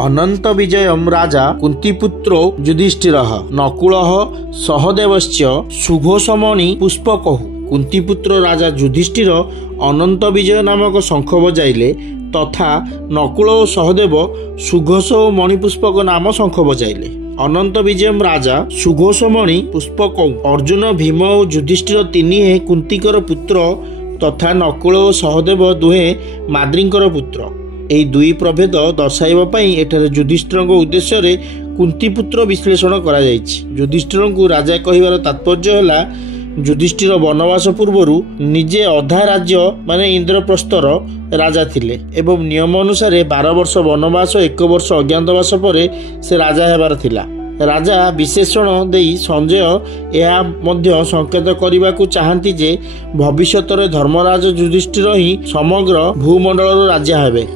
अनंत विजयम राजा कुंतीपुत्रो युधिष्ठिरः नकुलः सहदेवश्च सुघोषमणि पुष्पकः। कुंतीपुत्र राजा युधिष्ठिर अनंत विजय नामक शंख बजाइले तथा नकुल और सहदेव सुघोष और मणिपुष्पक नाम शंख बजाइले। अनंत विजयम राजा सुघोषमणि पुष्पक अर्जुन भीम और युधिष्ठिर तिनिहे कुंतीकर पुत्र तथा नकुल और सहदेव दुहे माद्रींकर पुत्र। एही दुई प्रभेद दर्शाइबा पई एठारे युधिष्ठिर उद्देश्य रे कुंतीपुत्र विश्लेषण करा जायछि। युधिष्ठिर को राजा कहिबार तात्पर्य हैला युधिष्ठिर वनवास पूर्व निजे अधा राज्य माने इंद्रप्रस्थर राजा थिले एवं नियम अनुसार 12 वर्ष वनवास 1 वर्ष अज्ञातवास पर से राजा हेबार थिला। राजा विशेषण देई संजय यह मध्य संकेत करने को चाहती जे भविष्य धर्मराज युधिष्ठिर ही समग्र भूमंडल राजा हेबे।